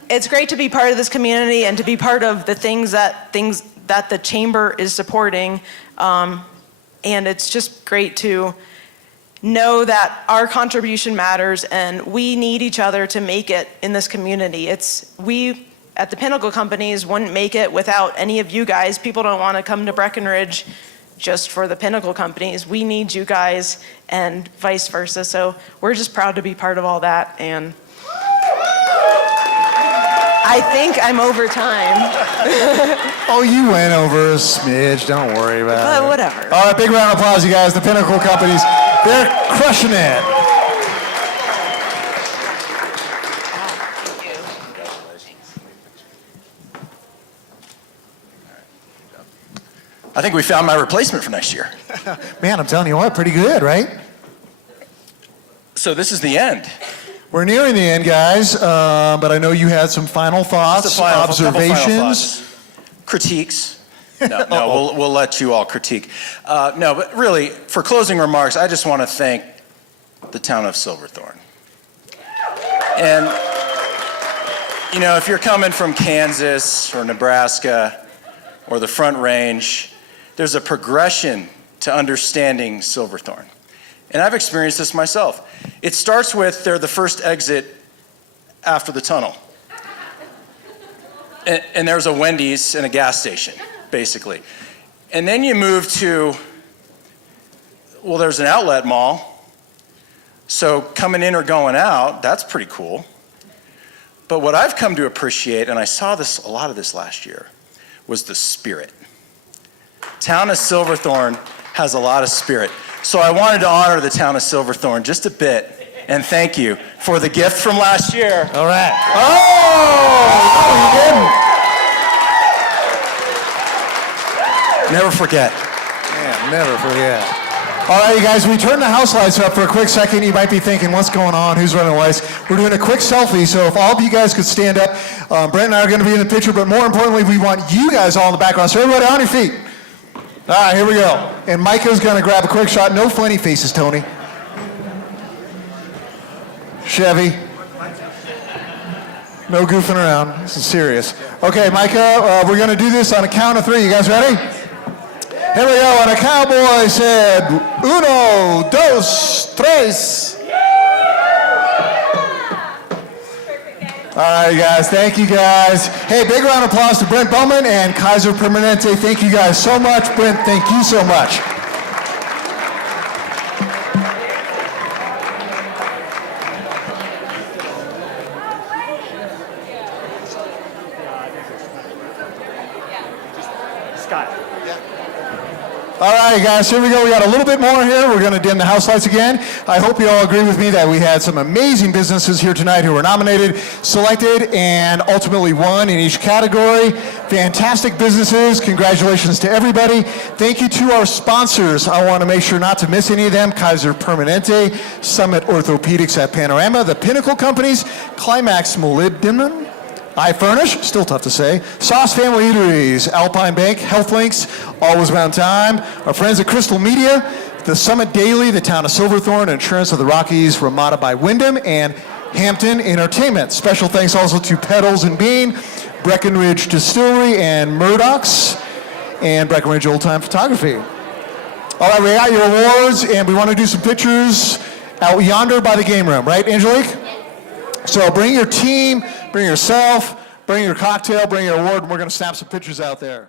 it's great to be part of this community and to be part of the things that the chamber is supporting. And it's just great to know that our contribution matters and we need each other to make it in this community. We at the Pinnacle Companies wouldn't make it without any of you guys. People don't want to come to Breckenridge just for the Pinnacle Companies. We need you guys and vice versa. So we're just proud to be part of all that. And I think I'm over time. Oh, you went over a smidge. Don't worry about it. Whatever. All right, big round of applause, you guys. The Pinnacle Companies, they're crushing it. I think we found my replacement for next year. Man, I'm telling you what, pretty good, right? So this is the end. We're nearing the end, guys, but I know you had some final thoughts, observations. Critiques. No, we'll let you all critique. No, but really, for closing remarks, I just want to thank the town of Silverthorne. And, you know, if you're coming from Kansas or Nebraska or the Front Range, there's a progression to understanding Silverthorne. And I've experienced this myself. It starts with they're the first exit after the tunnel. And there's a Wendy's and a gas station, basically. And then you move to, well, there's an outlet mall. So coming in or going out, that's pretty cool. But what I've come to appreciate, and I saw a lot of this last year, was the spirit. Town of Silverthorne has a lot of spirit. So I wanted to honor the town of Silverthorne just a bit and thank you for the gift from last year. All right. Oh, you didn't. Never forget. Yeah, never forget. All right, you guys, we turned the house lights up for a quick second. You might be thinking, what's going on? Who's running lights? We're doing a quick selfie, so if all of you guys could stand up, Brent and I are going to be in the picture, but more importantly, we want you guys all in the background. So everybody on your feet. All right, here we go. And Micah's going to grab a quick shot. No funny faces, Tony. Chevy. No goofing around. This is serious. Okay, Micah, we're going to do this on a count of 3. You guys ready? Here we go. On a cowboy said, 1, 2, 3. All right, guys. Thank you, guys. Hey, big round of applause to Brent Bowman and Kaiser Permanente. Thank you guys so much. Brent, thank you so much. All right, guys, here we go. We got a little bit more here. We're going to dim the house lights again. I hope you all agree with me that we had some amazing businesses here tonight who were nominated, selected, and ultimately won in each category. Fantastic businesses. Congratulations to everybody. Thank you to our sponsors. I want to make sure not to miss any of them. Kaiser Permanente, Summit Orthopedics at Panorama, the Pinnacle Companies, Climax Molybdenum, iFurnish, still tough to say, Sauce Family Eateries, Alpine Bank, HealthLinks, Always Around Time, our friends at Crystal Media, the Summit Daily, the Town of Silverthorne, Insurance of the Rockies, Ramada by Wyndham, and Hampton Entertainment. Special thanks also to Pedals and Bean, Breckenridge Distillery, and Murdoch's, and Breckenridge Old Time Photography. All right, we got your awards, and we want to do some pictures out yonder by the game room, right, Angelique? So bring your team, bring yourself, bring your cocktail, bring your award, and we're going to snap some pictures out there.